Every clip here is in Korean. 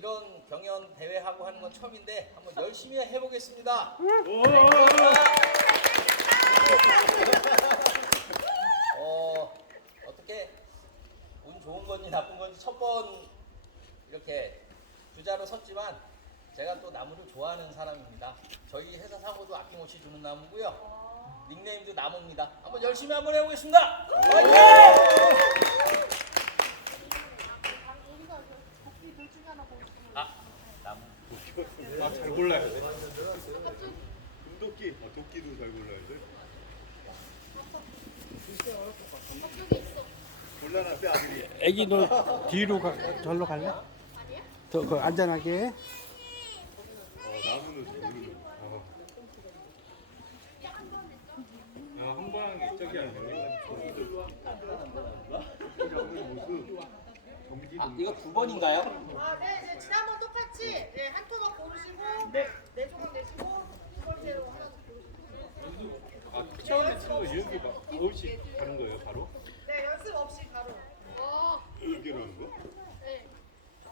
이런 경연 대회 하고 하는 건 처음인데 한번 열심히 해보겠습니다. 어떻게 운 좋은 건지 나쁜 건지 첫 번 이렇게 주자로 섰지만 제가 또 나무를 좋아하는 사람입니다. 저희 회사 상호도 아낌없이 주는 나무고요. 닉네임도 나무입니다. 한번 열심히 한번 해보겠습니다. 화이팅! 나무. 잘 골라야 돼. 금도끼. 도끼도 잘 골라야 돼. 곤란한 때 아들이. 애기 너 뒤로 절로 갈래? 더 안전하게. 나무는 모르는. 한 방에 저기 안 되네. 이거 9번인가요? 네, 지난번 똑같이 한 토막 고르시고 네 조각 내시고 두 번째로 하나 더 고르시고. 처음에 치고 연습 없이 가는 거예요, 바로? 네, 연습 없이 바로. 여기로 하는 거? 네.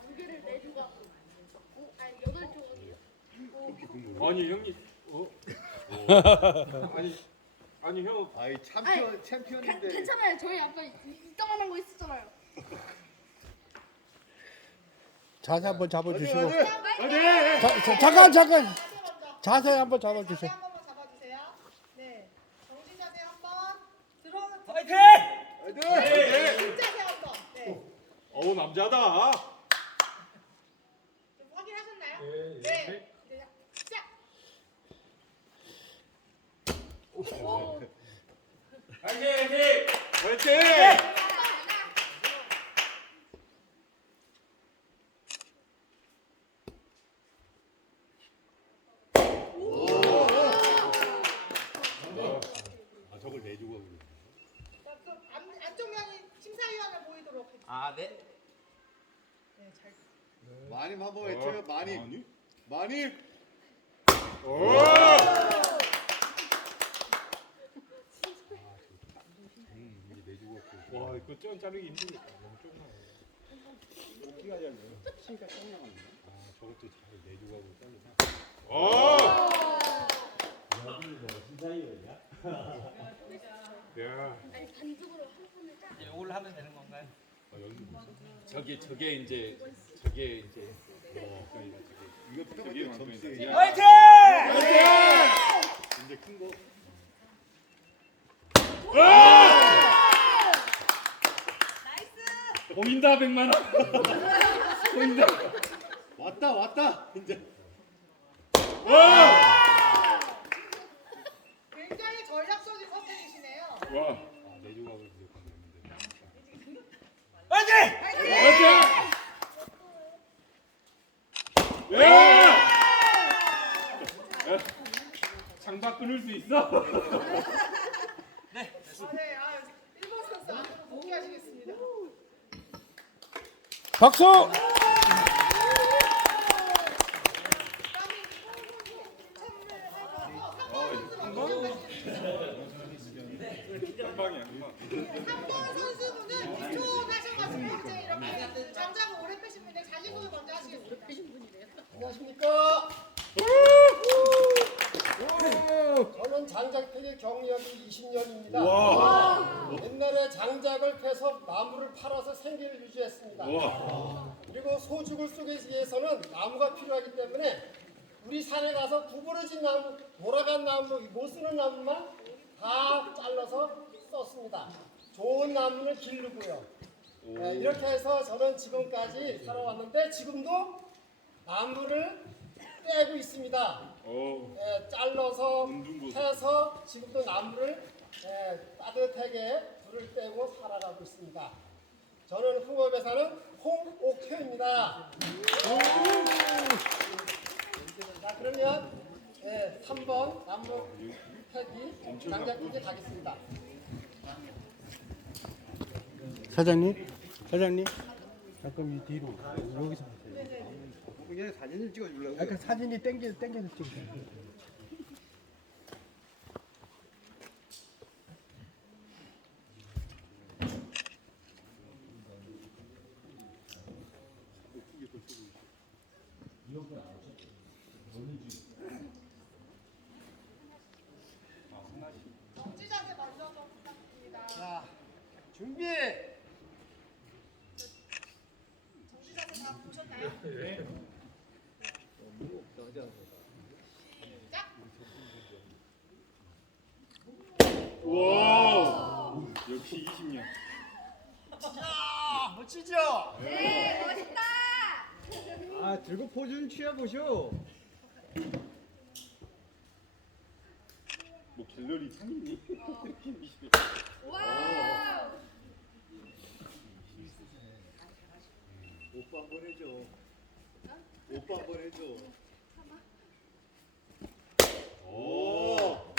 두 개를 네 조각. 아니 8조각이요. 도끼 금으로. 아니 형님. 아니 형. 아이 챔피언인데. 괜찮아요. 저희 아까 이따만한 거 있었잖아요. 자세 한번 잡아주시고. 네. 잠깐. 자세 한번 잡아주세요. 한 번만 잡아주세요. 네, 정신 자세 한 번. 들어오는 화이팅! 뒷 자세 한 번. 네. 어우 남자다. 좀 확인하셨나요? 네. 이제 시작. 화이팅! 저걸 내주고 그래. 자, 또 안쪽 면이 심사위원을 보이도록 해주세요. 네. 네, 잘. 마님 한번 외쳐요. 마님. 마님. 와 이거 쩐 자르기 힘들겠다. 너무 좁나. 어떻게 하냐면 키가 짱 나가네. 저것도 잘 내주고 하고 잘리나. 야. 아니 반죽으로 한 손을 딱. 이걸 하면 되는 건가요? 저게 이제 이거 저게 점수. 화이팅! 이제 큰 거. 보인다 100만 원. 보인다. 왔다 이제. 굉장히 전략적인 선택이시네요. 와. 내주고 하고 무조건 내는데. 화이팅! 장박 끊을 수 있어? 네, 일본 선수 앞으로 복귀하시겠습니다. 박수. 한번 선수분은 2초 하셔가지고 이제 이렇게 장작을 오래 빼신 분인데 자기소개 먼저 하시겠습니다. 안녕하십니까? 저는 장작패기 경력이 20년입니다. 옛날에 장작을 패서 나무를 팔아서 생계를 유지했습니다. 그리고 소죽을 쏘기 위해서는 나무가 필요하기 때문에 우리 산에 가서 구부러진 나무, 돌아간 나무, 못 쓰는 나무만 다 잘라서 썼습니다. 좋은 나무는 기르고요. 이렇게 해서 저는 지금까지 살아왔는데 지금도 나무를 떼고 있습니다. 잘라서 해서 지금도 나무를 따뜻하게 불을 떼고 살아가고 있습니다. 저는 흥업에 사는 홍옥효입니다. 자, 그러면 3번 나무 패기 장작패기 가겠습니다. 사장님 잠깐 이 뒤로 여기서 그냥 사진을 찍어주려고. 아까 사진이 땡겨서 찍으세요. 준비. 정지 자세 다 보셨나요? 와 역시 20년. 자, 멋지죠? 네, 멋있다. 아, 들고 포즈 좀 취해보쇼. 뭐 갤러리 상이니? 와우. 오빠 한번 해줘. 오빠 한번 해줘. 오.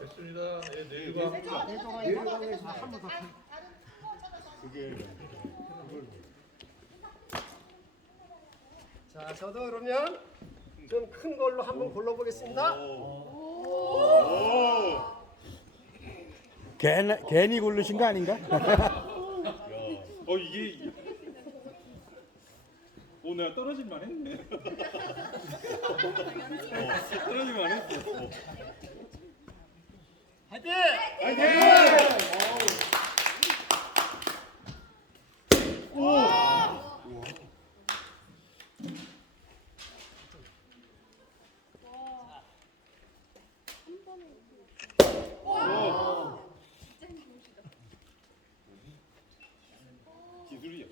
됐습니다. 예, 내일과 한번 더. 그게 자, 저도 그러면 좀 큰 걸로 한번 골라보겠습니다. 괜히 고르신 거 아닌가? 이게 내가 떨어질만 했네. 떨어질만 했어. 화이팅! 기술이야.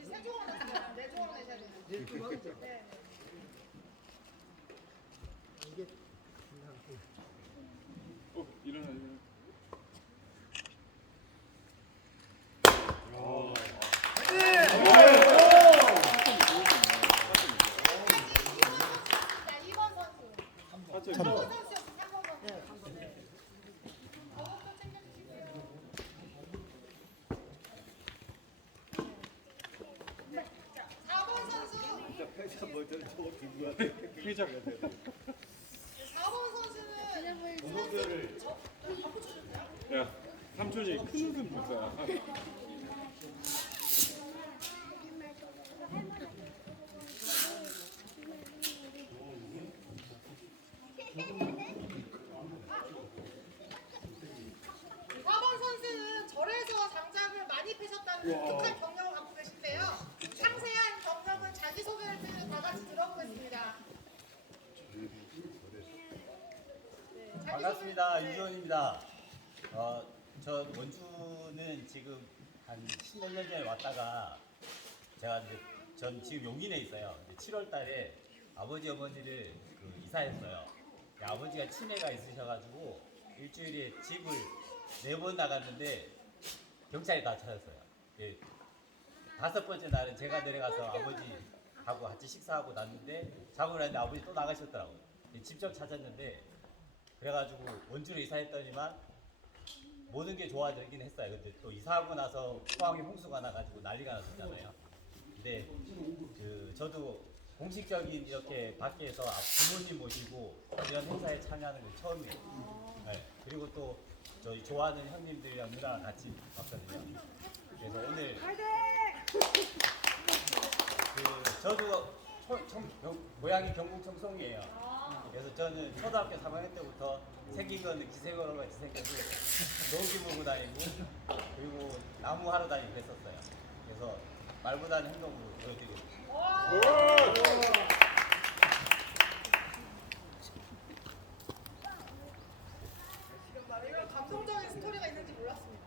이제 세 조각 냈어요. 네 조각 내셔야 돼요. 네. 일어나. 자, 2번 선수. 3번 선수였어. 3번 선수. 저것도 챙겨주시고요. 자, 4번 선수. 회사 먼저 저거 들고 와야 돼. 회장. 4번 선수는 번호표를 야, 3초 뒤에 큰 웃음 줄 거야. 번 선수는 절에서 장작을 많이 패셨다는 독특한 경력을 갖고 계신데요. 상세한 경력은 자기소개를 다 같이 들어보겠습니다. 네, 반갑습니다. 유지원입니다. 저 원주는 지금 한 10몇 년 전에 왔다가 제가 이제 전 지금 용인에 있어요. 7월 달에 아버지 어머니를 이사했어요. 아버지가 치매가 있으셔가지고 일주일에 집을 4번 나갔는데 경찰이 다 찾았어요. 5번째 날은 제가 내려가서 아버지하고 같이 식사하고 났는데 자고 났는데 아버지 또 나가셨더라고요. 직접 찾았는데 그래가지고 원주로 이사했더니만 모든 게 좋아지긴 했어요. 근데 또 이사하고 나서 포항에 홍수가 나가지고 난리가 났었잖아요. 근데 저도 공식적인 이렇게 밖에서 부모님 모시고 이런 행사에 참여하는 게 처음이에요. 네. 그리고 또 저희 좋아하는 형님들이랑 누나랑 같이 왔거든요. 그래서 오늘 저도 고향이 경북 청송이에요. 그래서 저는 초등학교 3학년 때부터 생긴 거는 기생어로 같이 생겨도 농기 물고 다니고 그리고 나무 하러 다니고 그랬었어요. 그래서 말보다는 행동으로 보여드리고 이런 감동적인 스토리가 있는지 몰랐습니다.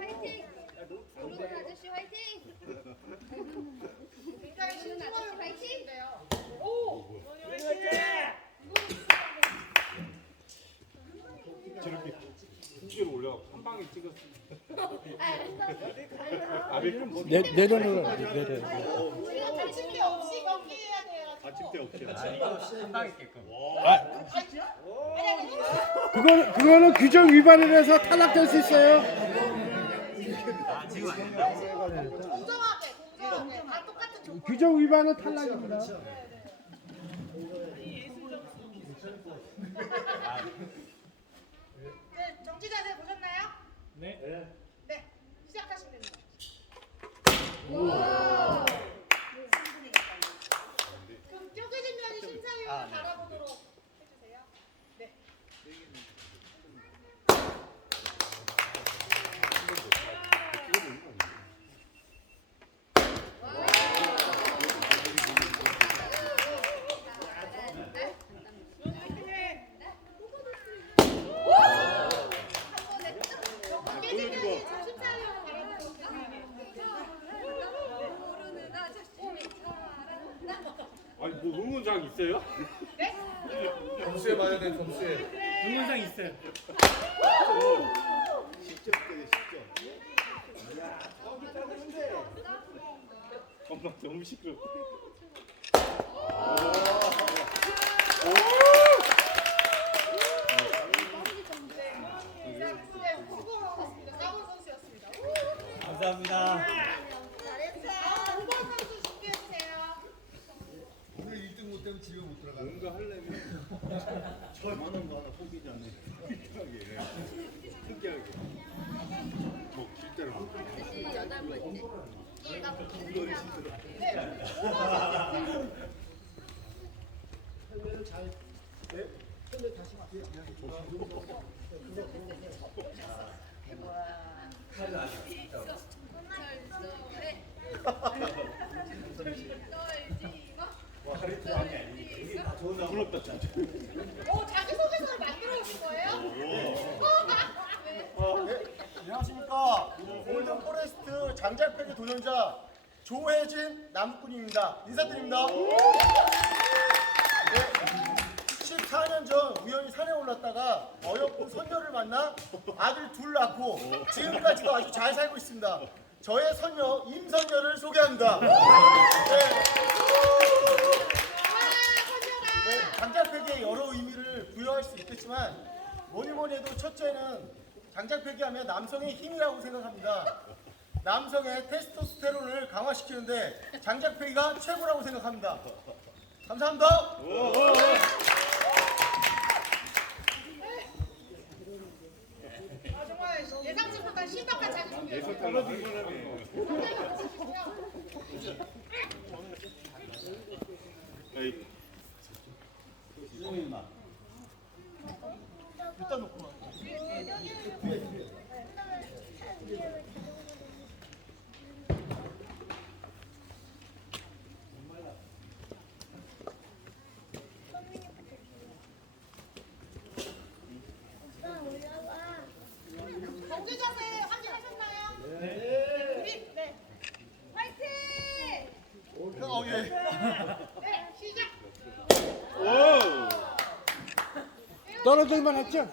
화이팅! 노는 아저씨 화이팅! 굉장히 노는 아저씨 신중한 화이팅! 모습인데요. 오! 저렇게 후기로 올려갖고 한 방에 찍었어. 내려놓으라. 받침대 없이 경기해야 돼요. 받침대 없이. 이거 한 방에 있게끔 아니, 그거는 규정 위반을 해서 탈락될 수 있어요. 공정하게 다 똑같은 조건. 규정 위반은 탈락입니다. 네, 정지 자세 보셨나요? 네. 네, 시작하시면 됩니다. 그럼 쪼개진 면이 심사위원 바라보도록 해주세요. 네. 쪼개진 면이 심사위원 바라보도록 아니 뭐 응원장 있어요? 네? 점수에 맞아야 돼 점수에. 동영상 있어요. 10점 때려 10점. 엄마 너무 시끄러. 네, 수고하셨습니다. 4번 선수였습니다. 감사합니다. 다음 5번 선수 준비해주세요. 오늘 1등 못하면 집에 못 들어가. 뭔가 하려면 저만한 거 하나 포기지 않네. 특이하게. 뭐 길대로 못 가. 이거를 힘들어. 부럽다 진짜. 자기소개서를 만들어 오신 거예요? 안녕하십니까. 골든 포레스트 장작패기 도전자 조혜진 나무꾼입니다. 인사드립니다. 네, 14년 전 우연히 산에 올랐다가 어여쁜 손녀를 만나 아들 둘 낳고 지금까지도 아주 잘 살고 있습니다. 저의 손녀 임선녀를 소개합니다. 네. 네, 장작패기에 여러 의미를 부여할 수 있겠지만 뭐니 해도 첫째는 장작패기 하면 남성의 힘이라고 생각합니다. 남성의 테스토스테론을 강화시키는데 장작패기가 최고라고 생각합니다. 감사합니다. 정말 예상치 못한 신박한 자기소개. 떨어진 사람이. 에이. 일단 놓고 와. 정지 자세 확인하셨나요? 네. 네. 화이팅! 예. 네, 시작. 떨어질만 했죠?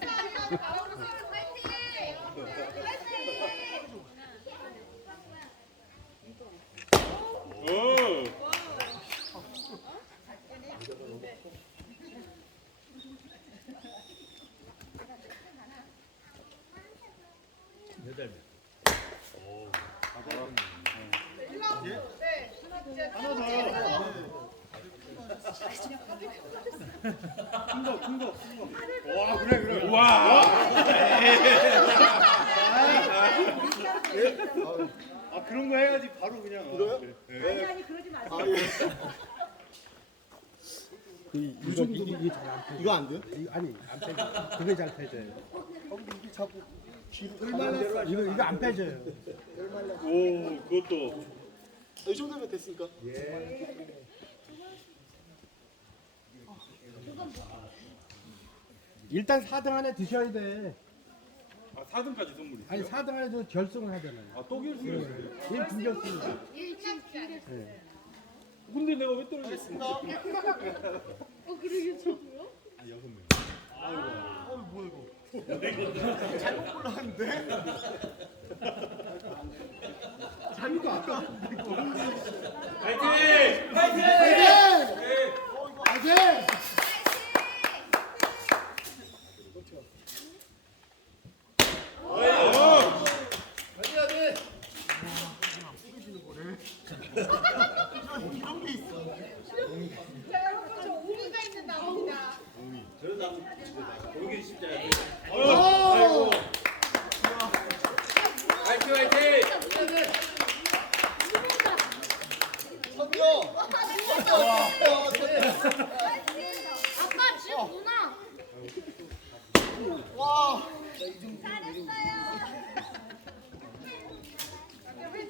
와 그래 그래. 와. 아 그런 거 해야지 바로 그냥. 그래요? 이게 잘 안 패져. 이거 안 돼요? 아니 안 패져. 그게 잘 패져요. 이게 자꾸 뒤로 이거 안 패져요. 오 그것도. 이 정도면 됐으니까. 일단 4등 안에 드셔야 돼. 아 4등까지 선물이. 아니 4등 안에도 결승을 하잖아요. 아또 결승을 했어요. 얘 준결승이죠. 근데 내가 왜 떨어졌어? 그러게 저도요? 뭐야 이거? 잘못 골랐는데? 자기도 아까 파이팅! 파이팅! 이거 안 돼!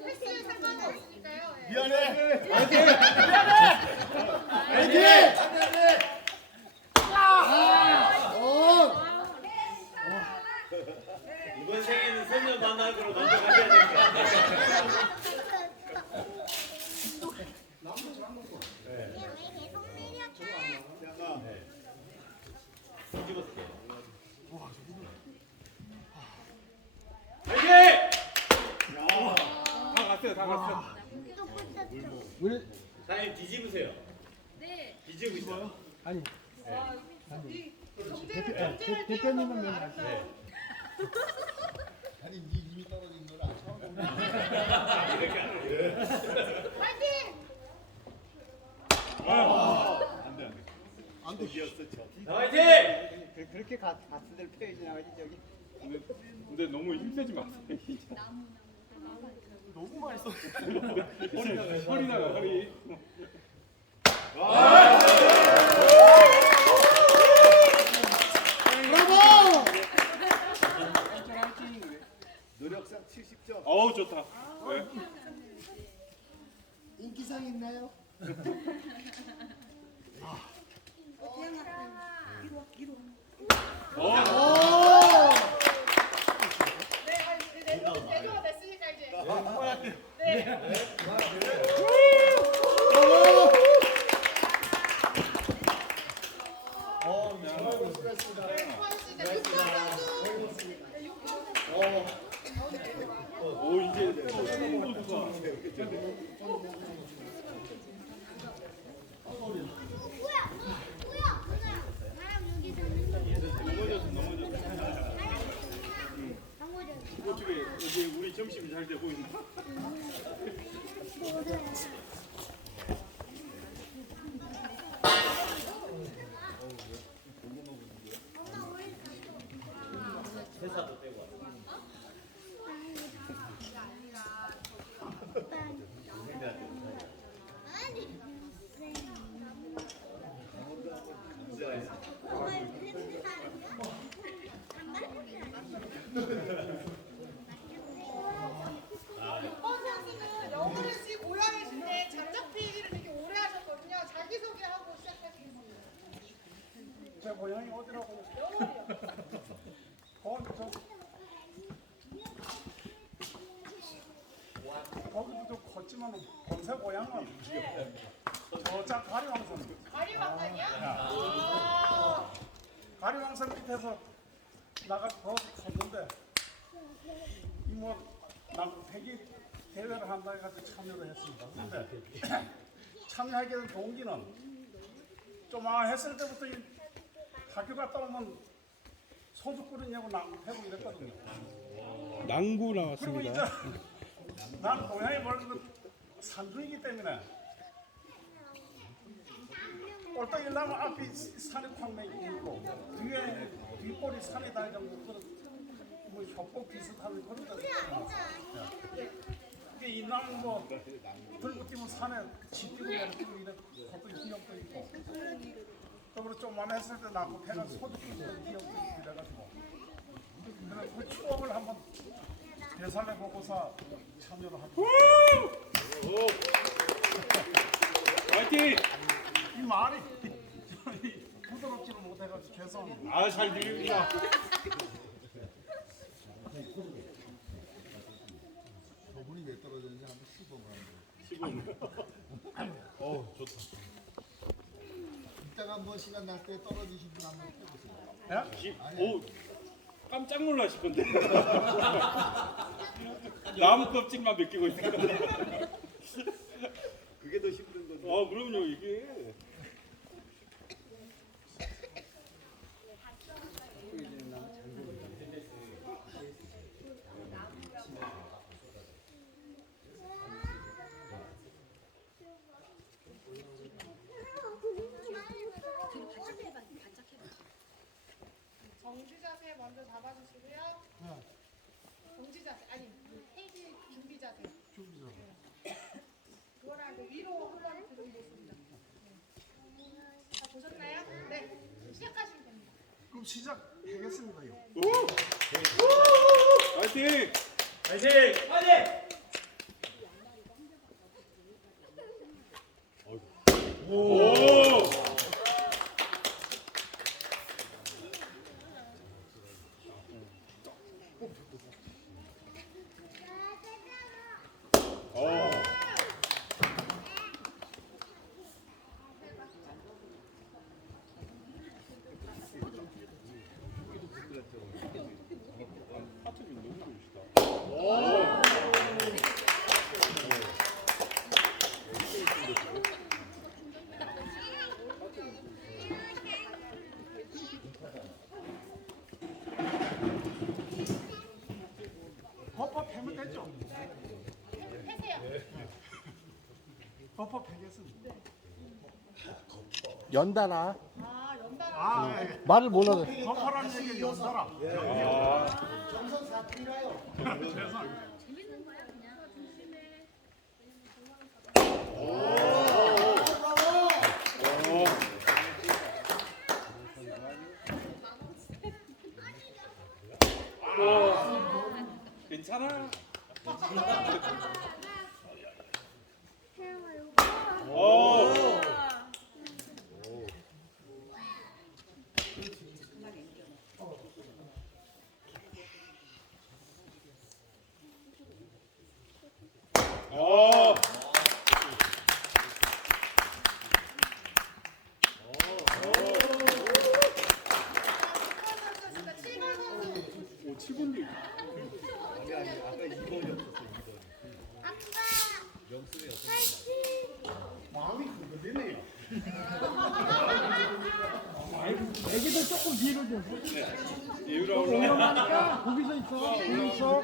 횟수에 상관은 없으니까요. 예. 미안해. 이번 생에는 소년 만화로 먼저 가셔야 될것 다 갔어요, 다 갔어. 사장님 뒤집으세요. 네. 뒤집으시죠. 아니 경제를 대표님은 몇 아름다운 아니 네 힘이 떨어진 걸 처음 보는 파이팅! 안돼 이었어 저. 화이팅! 그렇게 갔을 때 페이지 나가지 저기. 근데 너무 힘쓰지 마세요. 너무 많이 썼어. 허리 나가, 허리. 노력상 70점. 어우, 좋다. 네. 인기상 있나요? 네, 내조가 됐으니까 이제. 네. 수고하셨습니다. 오, 이제 또 좋아. 이쪽에 여기 우리 점심이 잘 되고 있나? 회사도 떼고 와. 윤권 선수는 영월시 고향이신데 장작필기를 되게 오래 하셨거든요. 자기소개하고 시작하시겠습니다. 제 고향이 어디라고? 영월이요. 거기도 좀 컸지만 본사 고향은 저짝 가리왕산. 가리왕산이요? 아, 가리왕산 밑에서 나가 거기 컸는데 이뭐 폐기 대회를 한다 해가지고 참여를 했습니다. 근데 참여하게 된 동기는 조만했을 때부터 이 학교 갔다 오면 소주 끓이냐고 낭패고 이랬거든요. 낭구 그리고 이제 난 고향이 멀고 산중이기 때문에 꼴딱 일나면 앞이 산이 콱 있고 뒤에 뒷골이 산이 닿을 정도 그런 뭐 협곡 비슷한 그런 데서 이게 일나면 뭐 들고 뛰면 산에 집 뛰고 내리고 이런 것도 기억도 있고 그리고 좀만 했을 때 나고 배가 소주 끼는 기억도 있고 이래가지고 그래 그 추억을 한번 되살려 보고서 참여를 하고 화이팅! 이 말이 부드럽지를 못해가지고 죄송합니다. 아, 잘 들립니다. 저분이 왜 떨어졌는지 한번 시범을 한번. 어우, 좋다. 이따가 한번 시간 날 때 떨어지신 분 한번 해보세요. 오, 깜짝 놀라실 건데. 나무 껍질만 벗기고 있어요. 그게 더 힘든 건데. 아, 그럼요, 이게. 정지 자세 먼저 잡아주시고요. 정지 자세 아니 페이지 준비 자세. 그거랑 그 위로 한번 들어보겠습니다. 다 보셨나요? 네. 시작하시면 됩니다. 그럼 시작하겠습니다요. 파이팅! 파이팅! 파이팅! 오! 버퍼 패면 됐죠? 버퍼 패겠습니다. 연달아. 아, 연달아. 아, 예. 말을 못 하네. 버퍼라는 얘기를 연달아. 정선 4팀이라요. 죄송합니다. 재밌는 거야 그냥. 조심해. 괜찮아. 선수였습니다. 7번 선수. 7분도 아까 2번이었었어 2번. 마음이 그거되네요. 애기들 조금 뒤로 좀. 예우라 올라. 위험하니까 거기서 있어. 거기 있어.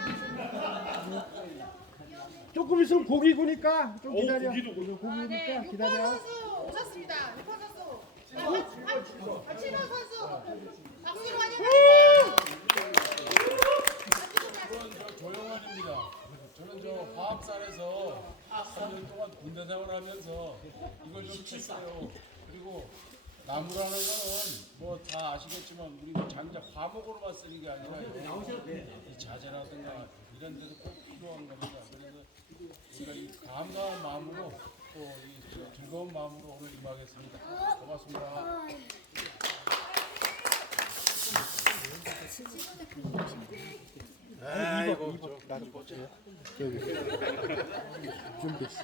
조금 있으면 고기 구니까 좀 기다려. 고기도 구워. 고기 네, 구니까 6번 기다려. 선수 오셨습니다. 6번 선수. 7번 선수. 박수로 환영합니다. 조영환입니다. 저는 저 화학산에서 3년 동안 군대 생활하면서 이걸 좀 쳤어요. 그리고 나무라는 거는 뭐 다 아시겠지만 우리가 장작 화목으로만 쓰는 게 아니라 이 자재라든가 이런 데도 꼭 필요한 겁니다. 그래서 우리가 이 감사한 마음으로 또 이 즐거운 마음으로 오늘 임하겠습니다. 고맙습니다. 아, 이거 나도 보자. 여기. 준비했어.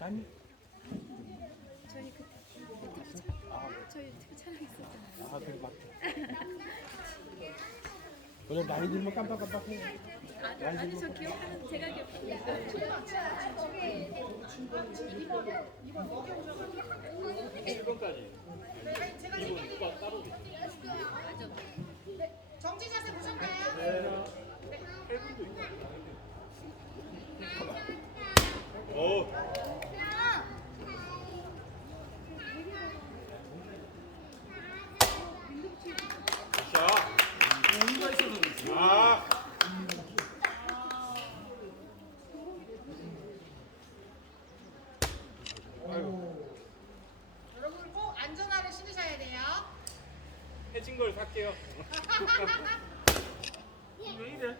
아니. 저희 그 촬영 있었잖아요. 아, 그래 맞다. 그래 나이 들면 깜빡깜빡해. 아니 저 기억하는 제가 기억합니다. 정지 자세 보셨나요? 여러분 꼭 안전화를 신으셔야 돼요. 해진 걸 살게요. 왜 이래?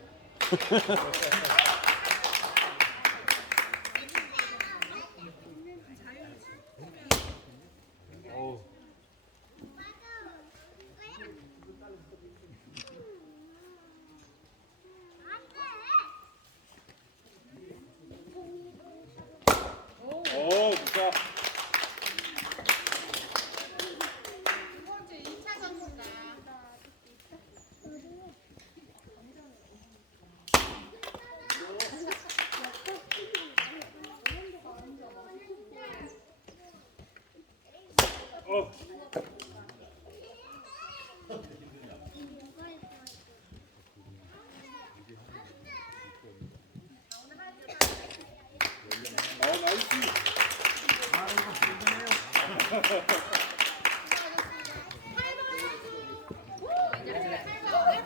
오, 좋다. 두 번째 2차 선수입니다. 어. 나이스. 수고하셨습니다. 8번 선수.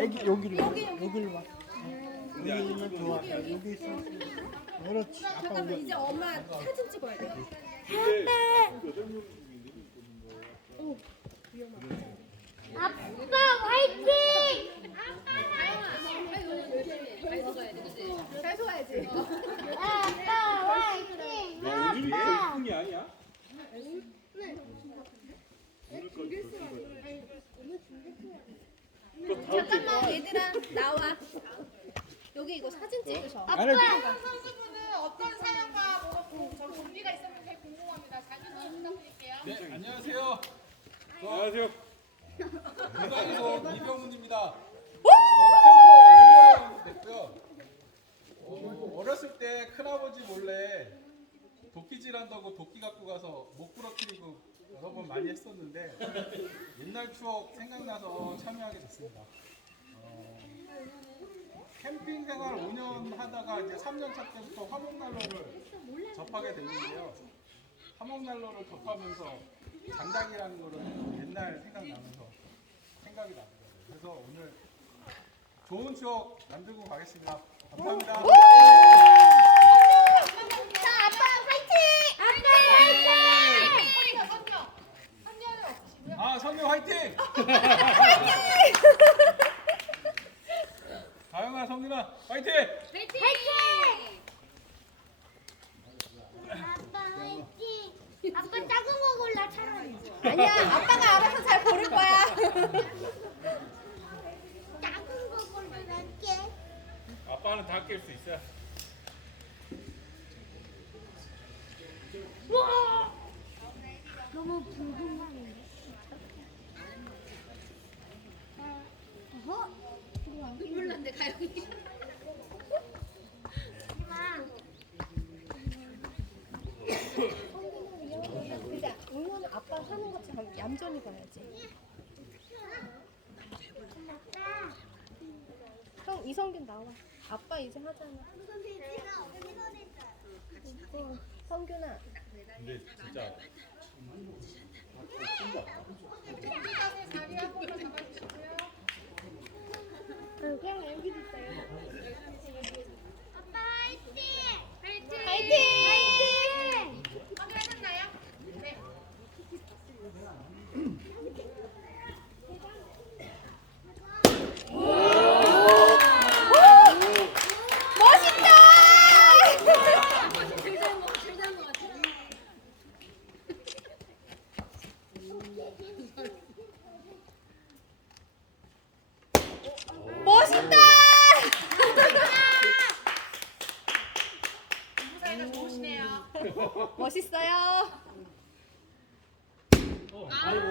애기 여기로 와. 여기면 좋아. 여기 있어. 그렇지. 아빠 잠깐만 올려. 이제 엄마 사진 찍어야 돼. 아빠 화이팅! 잘 속아야지. 아빠 화이팅! 야, 오늘이 결승이 아니야? 잠깐만 얘들아 나와. 여기 이거 사진 찍으셔. 다음 선수분은 어떤 사연과 뭐 동기가 있었는지 궁금합니다. 자기소개 부탁드릴게요. 네, 안녕하세요. 안녕하세요. 부산에서 이병훈입니다. 저 캠퍼 5년 됐고요. 어렸을 때 큰아버지 몰래 도끼질 한다고 도끼 갖고 가서 못 부러뜨리고 여러 번 많이 했었는데 옛날 추억 생각나서 참여하게 됐습니다. 캠핑 생활 5년 하다가 이제 3년 차 때부터 화목난로를 접하게 됐는데요. 화목난로를 접하면서 장작이라는 거를 옛날 생각나면서 생각이 나더라고요. 그래서 오늘 좋은 추억 만들고 가겠습니다. 감사합니다. 자, 아빠 화이팅! 아빠 화이팅! 선녀는 없으시고요. 아, 선배 화이팅! 다영아, 성민아 화이팅! 화이팅! 아빠 화이팅! 아빠 작은 거 골라 차라리. 아니야 아빠가 알아서 잘 고를 거야. 작은 거 골라할게. 아빠는 다 깰 수 있어. 와! 너무 궁금하네. 어허? 눈물 난데 가영이. 그자 응원 아빠 하는 것처럼 얌전히 가야지. 형 이성균 나와. 아빠 이제 하잖아. 성균아. 근데 진짜 자세 자리 한 번만 잡아주시고요. 그냥 여기도 있어요. 아빠 화이팅! 화이팅! 화이팅! 확인하셨나요? 네. 멋있다! 무사히가 좋으시네요. 멋있어요.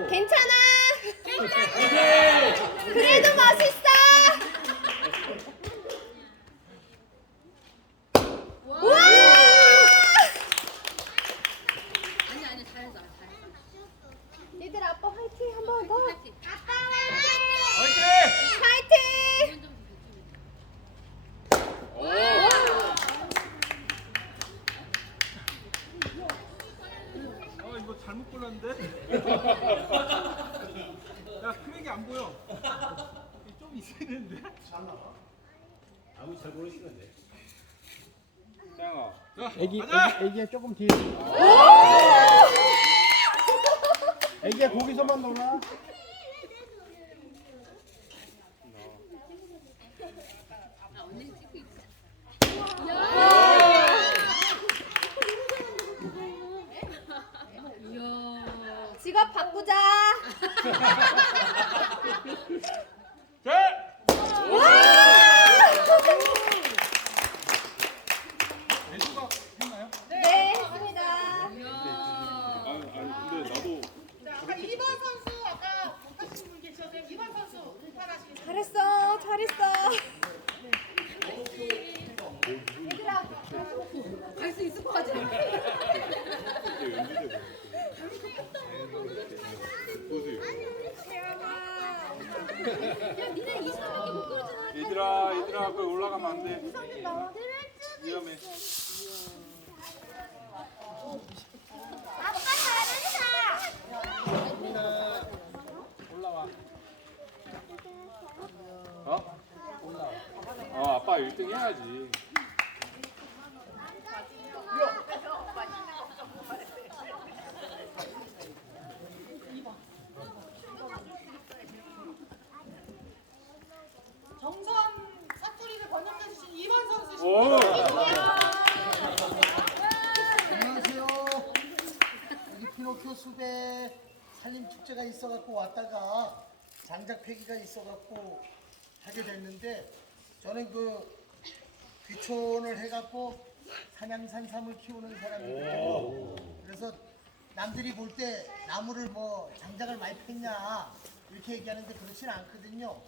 괜찮아. 그래도 멋있어. 우와! 아니 잘했어 잘했어. 얘들 아빠 화이팅 한 번 더. 아빠 화이팅! 화이팅! 화이팅! 아, 이거 잘못 골랐는데? 야, 크랙이 안 보여. 좀 있어야 되는데? 아무 잘 모르시는데. 짱아. 자, 애기 가자! 애기야 조금 뒤에. 애기야 거기서만 놀아. 직업 바꾸자. 자! 매수가 했나요? 네, 했습니다. 근데 나도 자, 2번 선수 아까 못하신 분 계셔서 2번 선수 등판하시겠습니다. 잘했어, 잘했어. 갈 수 있을 것 같아. 야 니네 이상하게 못 그러잖아. 얘들아 거기 올라가면 안 돼. 위험해. 아빠 잘한다. 올라와. 어? 1등 해야지. 정선 사투리를 번역해 주신 2번 오. 선수십니다. 안녕하세요. 여기 피노키오 수배 살림 축제가 있어갖고 왔다가 장작 폐기가 있어갖고 하게 됐는데 저는 그 귀촌을 해갖고 산양산삼을 키우는 사람이거든요. 그래서 남들이 볼 때 나무를 뭐 장작을 많이 폈냐 이렇게 얘기하는데 그렇지는 않거든요.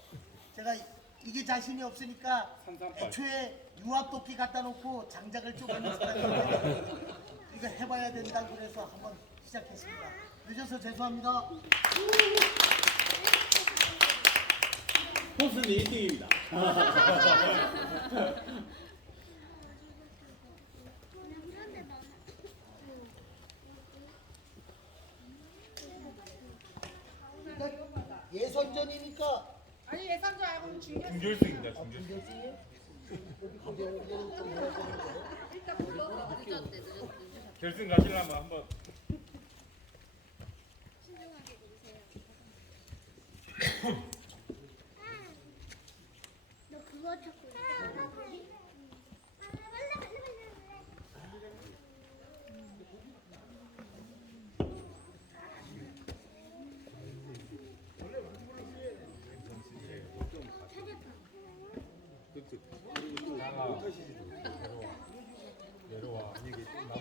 제가 이게 자신이 없으니까 애초에 유압도끼 갖다 놓고 장작을 쪼개는 사람인데 이거 해봐야 된다고 그래서 한번 시작했습니다. 늦어서 죄송합니다. 포스는 1등입니다. 예선전이니까 아니 예선전 알고 중결승. 중결승입니다. 중결승. 일단 불러서 늦었대. 결승 가시려면 한번. 신중하게 고르세요. 너 그거 찾고 있어. 내려와. 아니 이게 나무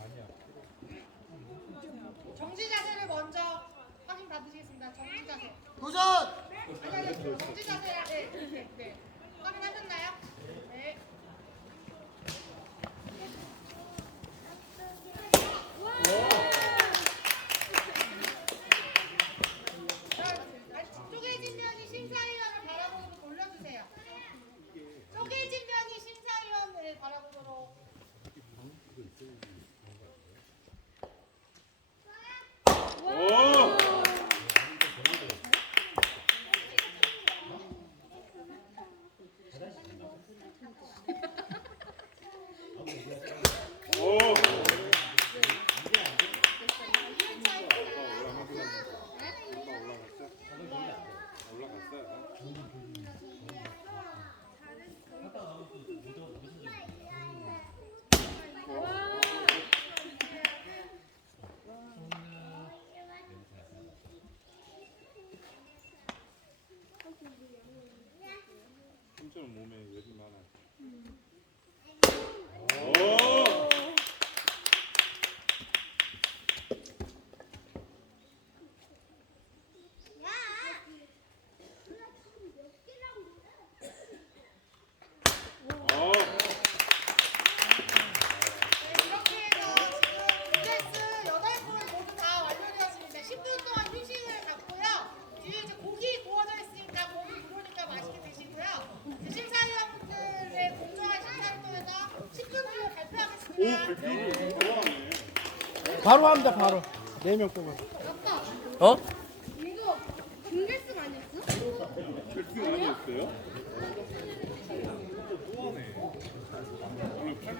아니야. 정지 자세를 먼저 확인 받으시겠습니다. 정지 자세. 도전! 아니, 정지 자세. 네. 확인하셨나요? 네. 쪼개진 면이 심사위원을 바라보도록 돌려주세요. 쪼개진 면이 심사위원을 바라보도록. 오! 오! 삼촌은 몸에 열이 많아. 오! 오! 이렇게 해서 지금 이제스 8분 모두 다 완료되었습니다. 10분 동안 휴식을 갖고요. 뒤에 이제 고기 구워져 있으니까 고기 부르니까 맛있게 드시고요. 이제 심사위원분들의 공정한 심사를 통해서 10분 뒤에 발표하겠습니다. 바로 합니다, 바로. 4명 뽑아. 아빠 어? 이거 중결승 아니었어? 결승 아니었어요?